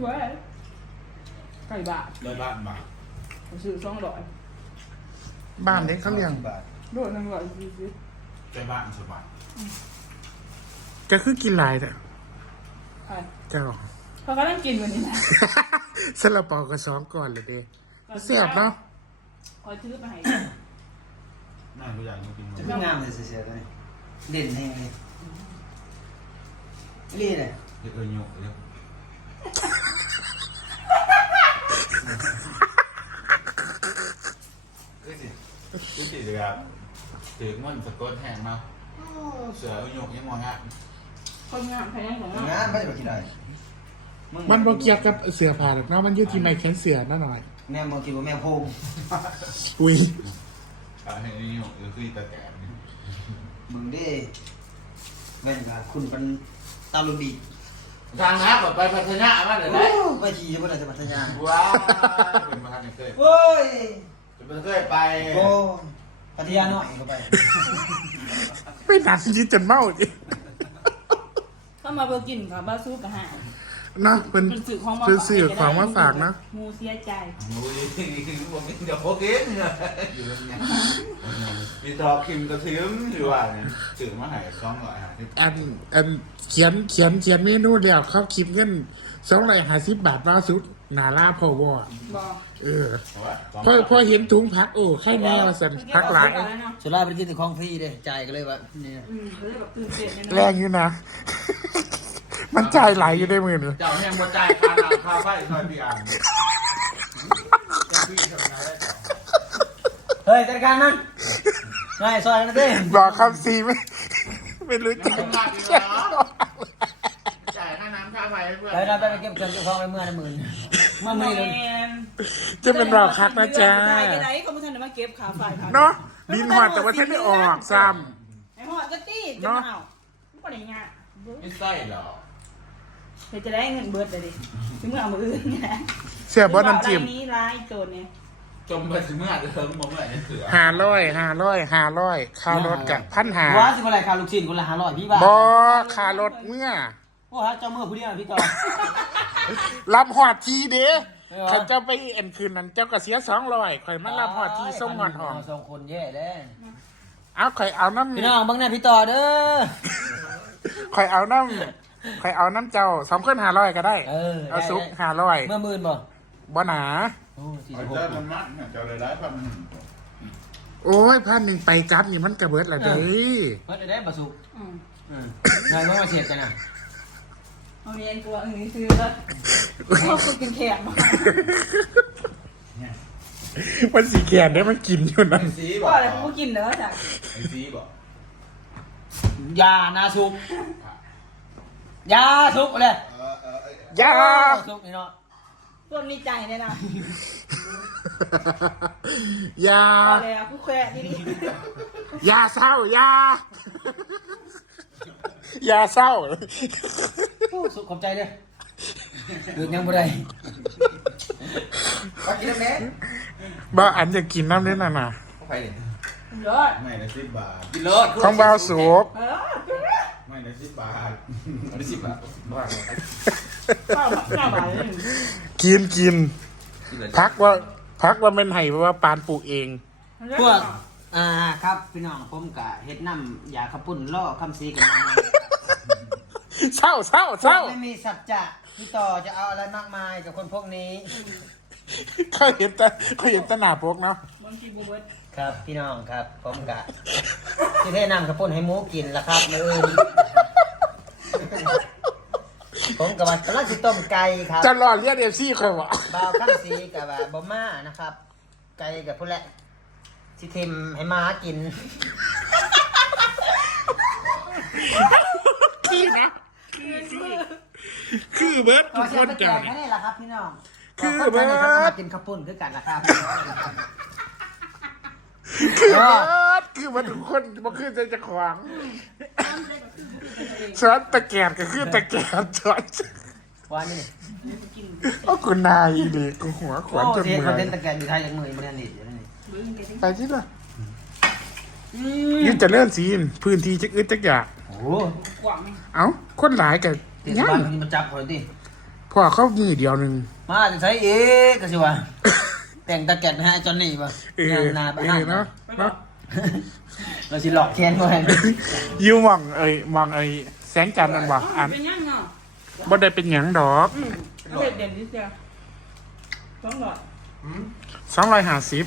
เว้ยไก่บาทเลยบ้านบาทผมซื้อสองร้อยบ้านเด็กเขาเลี้ยงบาทโดดหนึ่งร้อยสี่สิบใจบ้านสบายก็คือกินหลายแต่ใช่เจ้าเขาก็ต้องกินวันนี้นะสลับเปากับสองก่อนเลยเด้เสียบเนาะคอยซื้อไปให้น่ากูอยากกินจะเป็นงามเลยเสียๆตัวนี้เด่นแห้งเลยนี่เลยเดี๋ยวเออหยกเดี๋ยวคือ สิคือสิเดี๋ยวถือมันสะกดแห้งมาเสือเอาหยกยังมองอะคนงามใครยังของงามงามไม่ได้ไปกินอะไรมันบ่เกี่ยวกับเสือผ่าหรอกเนาะมันอยู่ที่ไม้แขนเสือนั่นหน่อยแม่มองกินว่าแม่โพงอุ้ยเอาให้หยกเออคือตะแกรงมึงดิแม่นค่ะคุณเป็นตาลุบีทางน้ำแบบไปพัฒนามาเลยโอ้นะไปขี่จะไปไหนจะพัทยาว้าวเป็นมาทางไหนเคยโอ้ย จะเป็นเคยไปโอ้พัทยาหน่อยก็ไปไม่นานที่จนเมาจิเข้ามาเบอร์กินค่ะบ้าสู้กับหาเนาะเป็นเป็นสื่อของมาเป็นสื่อของมาฝากนะมูเสียใจมุ้ยผมเดี๋ยวโอเคเนี่ยอยู่ตรงนี้มีทอคิมกระเทียมอยู่ว่าเนี่ยสื่อมาให้สองร้อยห้าสิบอันอันเขียนเขียนเขียนเมนูเดียวเขาคิดเงินสองร้อยห้าสิบบาทล่าสุดห นาล่าพอวอบอกเออพอพอเห็นถุงพักโอ้ไข่แน่มาสั่นพักหลายเนาะสุราไปกินแต่ของฟรีเด้จ่ายก็เลยว่านี่อืมเขาเลยแบบตื่นเต้นเนี่ยแรงอยู่นะ มันจ่ายหลายอยู่ได้มือนี่เจ้าแห้งบดใจค่าน้ำค่าไฟซอยพี่อ่านพี่ทำงานได้ต่อเฮ้ยจัดการมันนายซอยนะเด้บอกคำซีไม่ไม่รู้จักทำงานดีแล้วจ่ายค่าน้ำค่าไฟให้เพื่อนไปเราไปเก็บเครื่องเก็บของในเมื่อในหมื่นเมื่อแมมื่อนี้นจะเป็นบอกคักนะจ๊ะใช่ก็ได้เขาไม่ทันได้มาเก็บขาไฟค่ะเนาะดินหอดแต่ว่าท่านไม่ออกซ้ไอ้หอดก็ตีจะมาเอาไม่ได้งานไม่ใช่หรอเดี๋ยวจะได้เงินเบิร์ดเลยดิถึงเมื่อเอามืออื่นไงำเสียบอน้ำจิ้มรายนี้ร้ายโจรเนี่ยจมไปถึงเมื่อเดิมมองเมื่อไหร่เสือห้าร้อยห้าร้อยห้าร้อยค่ารถกับพันหาว้าสิบอะไรคาลูกชิ้นคนละห้าร้อยพี่บ้าบอค่ารถเมื่อ โอ้ฮะเจ้าเมื่อผู้เดียวพี่ต่อ รับหอดทีเด้เออเขาเจ้าไปเอ็นคืนนั้นเจ้าก็เสียสองร้อยข่อยมารับหอดทีส่งหอดหอมสองคนแย่เด้เอาข่อยเอาน้พี่น้องเบิ่งหน้าพี่ต่อเด้อำข่อยเอาน้ำข่อยเอาน้ำเจ้าสองคนห้าร้อยก็ได้เออเอาได้ซุปได้ห้าร้อยเมื่อหมื่นบ่บ่หนา โอ้สี่เอาสิบหกเจ้ามันมันเจ้าเลยได้พันโอ้ยพันหนึ่งไปกลับนี่มันกระเบิดละเด้เพิ่นได้บ่สุกอืมอืมนายบ่มาเสียบกันน่ะ เอาเรียนกลัวอันนี้คือว่าเขาคุยกินแขกมามันสีแขนได้มันกินอยู่นั่นไอ้ซีบก็อกอะไรกูกินเนื้อจ้ะไอ้ซีบอกยานาสุกยาสุกเลยเออเออเออยาสุกนี่เนาะต้นมีใจเนี่ยนะยาก็เลยกูแควะนี่ดิยาเศร้ายายาเศร้า โอ้สุกขอบใจเด้อเกิดยังบ่ได้ไปกินแม่บ้าอันจะกินน้ำได้น่ะนะเขาไปเลยยอดไม่ละสิบบาทกินรถของบ้าวสูบเออกินเลยไม่ละสิบบาทไม่สิบบาทบ้าข้าวข้าวหวานเลยกินกิน พักว่าพักว่าเป็นไห้เพราะว่าปานปลูกเอง พวกอ่าครับ พี่น้องผมกะเฮ็ดน้ำยาขับปุ่นล่อคำซีกันมา เศร้าเศร้าเศร้าไม่มีสัจจะพี่ต่อจะเอาอะไรมากมายกับคนพวกนี้ เขาเห็นแต่เขาเห็นแตหนาปกเนาะบางทีบูเบิร์ดครับพี่น้องครับผมกะที่เทน้ำขับปุ่นให้หมูกินละครับมื้ออื่นผมกับว่ากำลังสิต้มไก่ครับจะรอเรียกเอฟซีคอยวะบ่าวข้ามสีกับว่าบอม่านะครับ ไก่กับพุ่นแหละสิเทมให้ม้ากิน คือนะคือเบิร์ดทุเอากเสีคยนไปแจจ้ะกแค่นี้แหละครับพี่น้องคือขบณเบิร์ดที่เขามากินข้าวปุ้นคือกันนะครับ คือเบิร์ดคือเบิร์ดทุกคนมาขึ้นใจจะขวางช้อนตะแกรงก็คือตะแกรงช้อนวันนี้กินโอ้กูนายดีกูหัวขโอ้วานจนเสียเมื่คอนเทอนยต์ตะแกรงอยู่ไทยยังมือมันนี่เดี๋ยวนี้เบิร์ดกินไปที่ละยืนจะเลื่อนซีนพื้นที่จักอึดจักอยาก โอ้กว่างเอ้าคนหลายกับเทศย่าบาลงคนนี้มันจับคนที่พอเขามือเดียวหนึ่ง มาจะใช้เอกก็สิว่าแต่งตะแกดให้จอนนี่ป่ะเออย่างนาไปเอห้าอเนาะเนาะเราสิหลอกแค้นเขาให้ยูมองเอ้ยมองไอ้แสงจันทร์นั่นบ่อันเป็นยังเนาะบ่ได้เป็นหยังดอกอืมเด็ดเด่นดิเสียสองหลอดสองร้อยห้าสิบ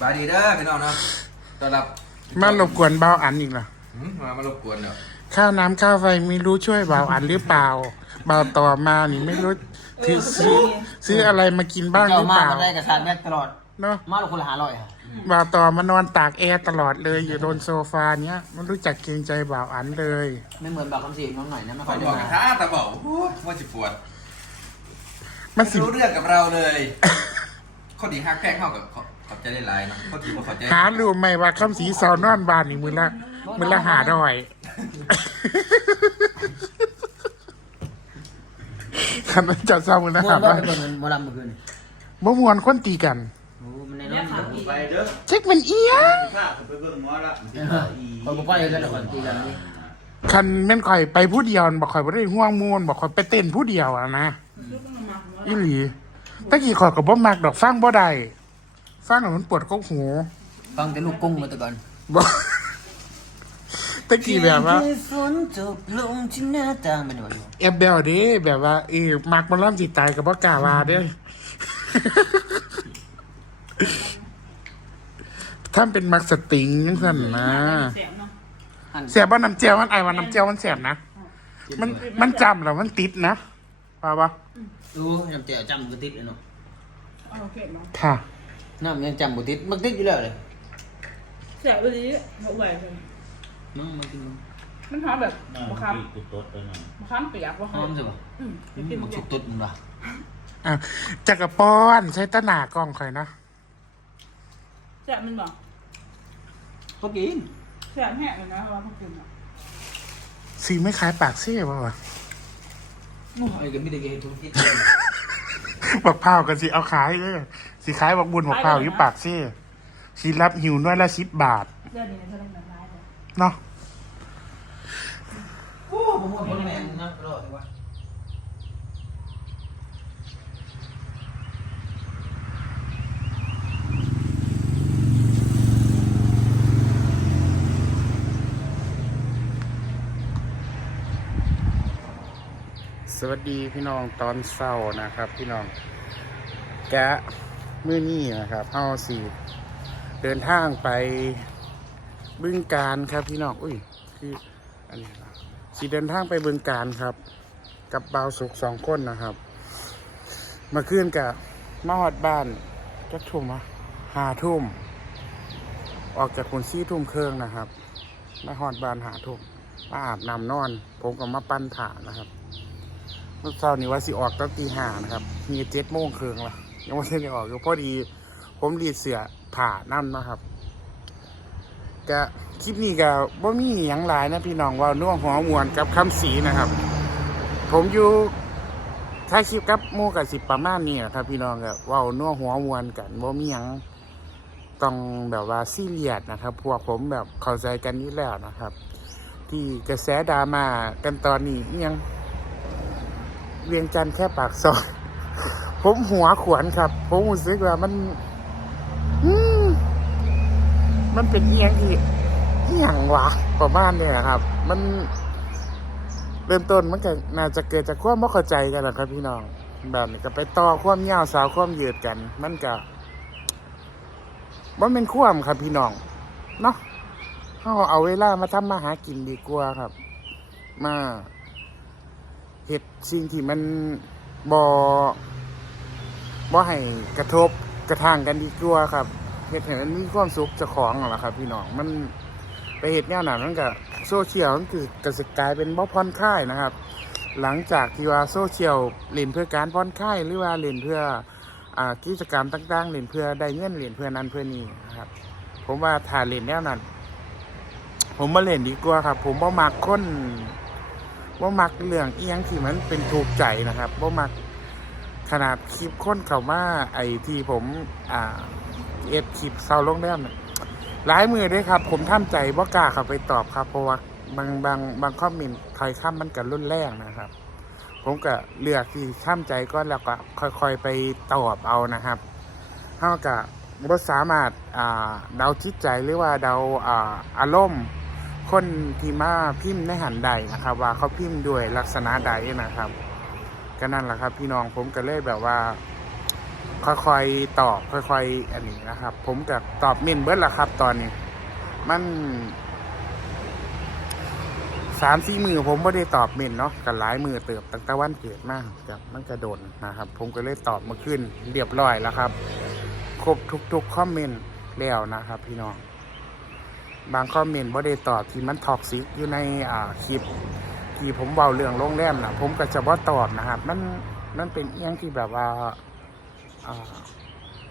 บายดีเด้อพี่น้องเนาะต้อนรับ มารบกวนเบาอันอีกเหรอ หืมมามารบกวนเนาะค่าน้ำค่าไฟไม่รู้ช่วยเบาอันหรือเปล่าเบาต่อมานี่ไม่รู้ถือซื้อซื้ออะไรมากินบ้างหเจ้ารือมาเปล่าก็ได้กับชาติแม็กตลอด เนาะมาเราคนละหาร้อยอะบ่าวต่อมานอนตากแอร์ตลอดเลยอยู่บนโซฟาเนี้ยมันรู้จักเกรงใจบ่าวอันเลย ไม่เหมือนบอกคำสีน้องหน่อยนะไม่ขค่ออยได้บอกมาท่าตะบอกโอ้ยว่าจะปวดมันไม่สิรู้เรื่องกับเราเลยข้อดีฮักแกล้งเข้ากับเขาเขาจะได้ไลน์เนาะข้อดีว่าเขาจะหารู้ไหมว่าคำสีสอนนอนบ้านนี่มือละ มือละหาดอยคันมันจะเศร้ามือละม่วหางก็ดอยเป็นคนมาลำเมื่อคืนนี่บ่มวนคนตีกัน โอ้มันในน้ำอยู่ไปเด้อเช็คมันเอียข้าไปเบิ่งหมอละคนบ่ไปเลยกันแต่คนตีกันนี่คันแม่นข่อยไปผู้เดียวบอกข่อยบ่ได้ห่วงมูลบอกข่อยไปเต้นผู้เดียวอะนะลูกต้องมาหัวอีหลีตะกี้ข่อยก็บ่มักดอกฟังบ่ได้ฟังแล้วมันปวดกกหูฟังแต่ลูกกุ้งมาแต่ก่อนบ่ ตะกี้แบบว่าฝนตกลงที่หน้าต่างเป็นแบบแอบเบลเด้แบบว่าเออมักมันล่ำจิตตายกับบ่กล้าว่าเด้ถ้าเป็นมักสติงจังซั่นนะเสียงเนาะแสบว่าน้ำเจียวมันไอว่าน้ำเจียวมันแสบนะมันมันจำแล้วมันติดนะว่าปะดูจำเจียวจำบุติดเลยเนาะเอาโอเคมาค่ะน้ำยังจำบุติดมันติดอยู่แล้วเลยเสียไปดีหัวไหวเลย มึงมากินมึงมันหอมแบบมะขามกูตดไปหน่อยมะขามเปียกมะหขาอมมใช่ปะอืมอืกินมมะสุเขืกอตุ๊ดมึงปะอะจักรปอนใช้ตะหนากล้องข่อยนะเสียมันบอกก็กินเสียแห้งเลยนะเราต้องกินอะสีไม่คล้ายปากเซ่ป่ะวะไอ้กันไม่ได้กินทุกที่บักพร้าวกันสิเอาขายเลยสีขายบักบุญบักพร้าวอยู่ปากเซ่สีรับหิวน้อยละสิบบาทเสื้อดีนะเท่าไหร่แบบร้าย เลยเนาะโอ้ผมว่าคนแมงนะรอดวะสวัสดีพี่น้องตอนเศร้านะครับ พี่น้องแกะมื้อนี้นะครับเฮาสีเดินทางไป บึงการครับพี่น้องอุ้ยคืออันนี้สีเดินทางไปบึงการครับ กับบาวสุกสองคนนะครับ มาขึ้นกับมาหอดบ้านจักทุ่มอะหาทุ่ม ออกจากคนซี่ทุ่มเครื่องนะครับมาหอดบ้านหาทุ่มมาอาบน้ำนอน ผมก็มาปั้นถ่านะครับเมื่อเช้านี้ว่าสิออกตั้งตีห้านะครับ มีเจ็ดโมงเครึ่องละยังไม่ได้ออกอยู่พอดี ผมรีดเสือผ่านั่นนะครับ ก็คลิปนี้ก็บ่มีหยังหลายนะพี่น้องว่าน่วหัวมวนกับคำสีนะครับ ผมอยู่ถ้ายคลิปกับหมู่กับสิบประมาณนี้นะครับ พี่น้องก็ว่าน่วหัวมวนกันบ่มีหยังต้องแบบว่าซีเรียสนะครับ พวกผมแบบเข้าใจกันนี้แล้วนะครับ ที่กระแสดราม่ากันตอนนี้ยังเวียงจันทร์แค่ปากซอยผมหัวขวนครับ ผมรู้สึกว่ามัน มันเป็นเอียงที่เอียงวะประมาณเนี่ยครับ มันเริ่มต้นมันก็น่าจะเกิดจากความไม่เข้าใจกันแหละครับพี่น้องแบบนี้ก็ไปต่อความยาวสาวความยืดกัน มันก็มันเป็นความครับพี่น้องเนาะเราเอาเวลามาทำมาหากินดีกว่าครับ มาเหตุสิ่งที่มันบบ่ให้กระทบกระทั่งกันดีกว่าครับ เหตุให้มันมีความสุขเจะของหละครับ พี่น้องมันไปเหตุแนวนั้นมันก็โซเชียลมันคือกระสกลายเป็นบ่ผ่อนคลายนะครับ หลังจากที่ว่าโซเชียลเล่นเพื่อการผ่อนคลายหรือว่าเล่นเพื่ออ่ากิจกรรมต่างๆเล่นเพื่อได้เงินเล่นเพื่อนั้นเพื่อนี้นะครับ ผมว่าถ้าเล่นแนวนั้นผมมาเล่นดีกว่าครับ ผมบ่มักคนว่ามักเรื่องเอียงที่มันเป็นถูกใจนะครับว่ามักขนาดคลิปค้นเขามาไอที่ผมอ่า เอ็ดคลิปเซาลงแรมเนี่ยหลายมือด้วยครับ ผมท่ามใจว่ากล้าเข้าไปตอบครับ เพราะว่าบางบางบางคอมเมนต์ถอยข้ามมันกันรุ่นแรงนะครับ ผมก็เลือกที่ข้ามใจก่อนแล้วก็ค่อยๆไปตอบเอานะครับเท่ากับบ่สามารถอ่าเดาจิตใจหรือว่าเดาอาอารมณ์คนที่มาพิมพ์ในหันใดนะครับ ว่าเขาพิมพ์ด้วยลักษณะใดนะครับก็นั่นแหละครับ พี่น้องผมก็เลยแบบว่า ค่อยๆตอบค่อยๆอันนี้นะครับ ผมกับตอบเมนเบิร์ดละครับ ตอนนี้ มันสามสี่มือผมไม่ได้ตอบเมนเนาะกันหลายมือเติบตั้งแต่วันเกิดมากครับมันกระโดนนะครับ ผมก็เลยตอบมาขึ้น เรียบร้อยแล้วครับ ครบทุกๆคอมเมนต์แล้วนะครับ พี่น้องบางคอมเมนต์บ่ได้ตอบที่มันท็อกซิกอยู่ในอ่าคลิปที่ผมเบาเรื่องโรงแรมนะผมก็จะบ่ตอบนะครับ มันมันเป็นเอียงที่แบบว่า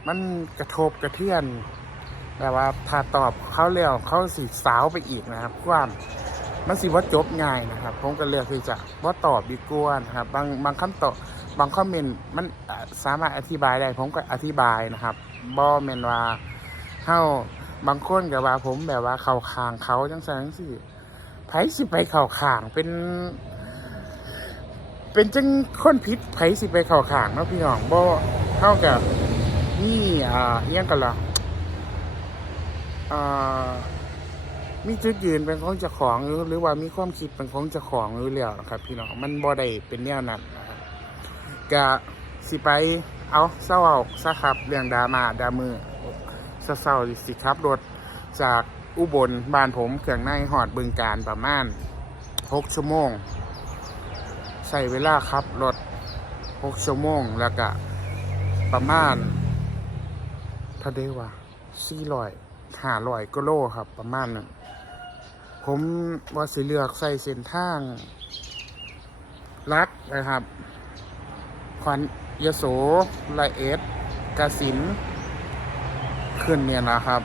มันกระทบกระเทือนแบบว่าถ้าตอบเขาเร็วเขาสิสาวไปอีกนะครับความมันสิว่าจบง่ายนะครับ ผมก็เลือกที่จะว่าตอบดีกว่านะครับบางบางคำตอบบางคอมเมนต์มันสามารถอธิบายได้ ผมก็อธิบายนะครับบ่แม่นว่าเฮาบางคนก็ว่าผมแบบว่าเข้าข้างเขาจังซั่นจังซี่ไผสิไปเข้าข้างเป็น เป็นจังคนผิดไผสิไปเข้าข้างเนาะพี่น้องบ่ เท่ากับนี่อ่าเอียงกันละอ่ามีจุดยืนเป็นของเจ้าของหรือหรือว่ามีความคิดเป็นของเจ้าของหรือแล้วครับ พี่น้องมันบ่ได้เป็นแนวนั้นนะครับสิไปเอาเศร้าเอาซะครับเรื่องดรามาดรามือเศร้าสิครับรถจากอุบลบ้านผมเครื่องในหอดบึงการประมาณ6ชั่วโมงใช้เวลาขับรถ6ชั่วโมงแล้วก็ ประมาณเท่าเดว่า400 500กิโลครับ ประมาณนั้นผมว่าสิเลือกใส่เส้นทางลัดนะครับขอนยโสไรเอ็ดกสินขึ้นเนี่ยนะครับ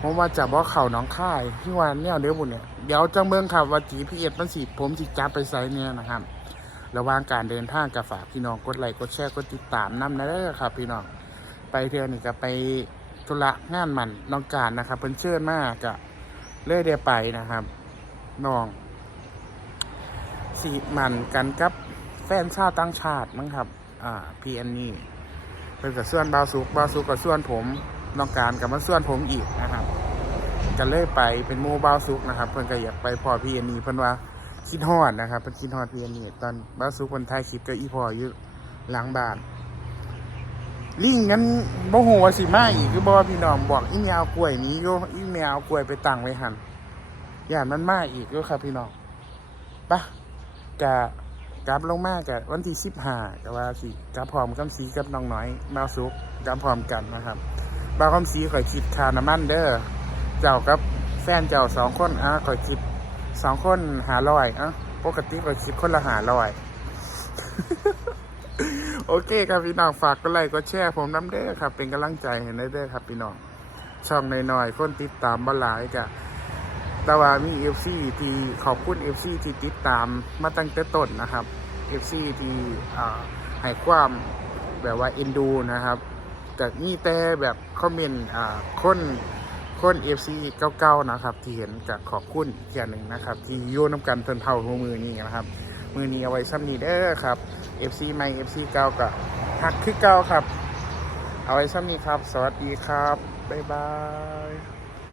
ผมว่าจะบอกเข่าน้องค่ายที่ว่าเนี่ยเดี๋ยวบุญเนี่ยเดี๋ยวจังเมืองครับว่าจีพีเอ็ดมันสีผมสิจับไปไซเนี่ยนะครับ ระหว่างการเดินทางกับฝากพี่น้องกดไลค์กดแชร์กดติดตามนำนะเด้อครับพี่น้องไปเที่ยวนี่ก็ไปธุระงานมันน้องการนะครับเพิ่นเชิญมากจะเลยได้ไปนะครับน้องสีมันกันกับแฟนชาวต่างชาติมั้งครับ อ่าพีแอนนี่เป็นกับส่วนบาสุกบาสุกกับส่วนผมน้องการกับมาส่วนผมอีกนะครับกันเลยไปเป็นมูบาวซุกนะครับ เพิ่นก็อยากไปพอพีแอนนี้เพิ่นว่า คิดฮอดนะครับเพิ่นคิดฮอดเพีอันนี้ตอนบาวซุกเพิ่นถ่ายคลิปก็อีพออยู่หลังบ้านลิงนั้นบ่ฮู้ว่าสิมาอีกคือบ่พี่น้องบอกอีแมวกล้วยนี้อยู่อีแมวกล้วยไปตั้งไว้หั่นย่ามันมาอีกอยู่ครับพี่น้องปะกะกลับลงมากะวันที่15ก็ว่าสิกลับพร้อมกับสีกับน้องน้อยบาวซุกกลับพร้อมกันนะครับบาวคำสีข่อยคิดคาน้ำมันเด้อเจ้ากับแฟนเจ้าสองคนอะข่อยคิด สองคนหาลอยอะปกติข่อยคิดคนละหาลอย โอเคครับพี่น้องฝากกดไลค์กดแชร์ผมน้ำเด้อครับ เป็นกำลังใจให้ได้เด้อครับ พี่น้องช่องน้อยๆคนติดตามบ่หลายกะแต่ว่ามีเอฟซีที่ขอบคุณเอฟซีที่ติดตามมาตั้งแต่ต้นนะครับเอฟซีที่อ่าให้ความแบบว่าเอ็นดูนะครับแต่นี่แต่แบบคอมเมนต์อ่าคน คนเอฟซีเก่าๆนะครับ ที่เห็นกับขอบคุณอีกอย่างหนึ่งนะครับ ที่โยนน้ำกันเทินเท่าหัวมือนี้นะครับ มือนี้เอาไว้ซ้ำนี้เด้อครับ FC ใหม่ FC เก่ากับฮักคือเก่าครับ เอาไว้ซ้ำนี้ครับ สวัสดีครับ บ๊ายบาย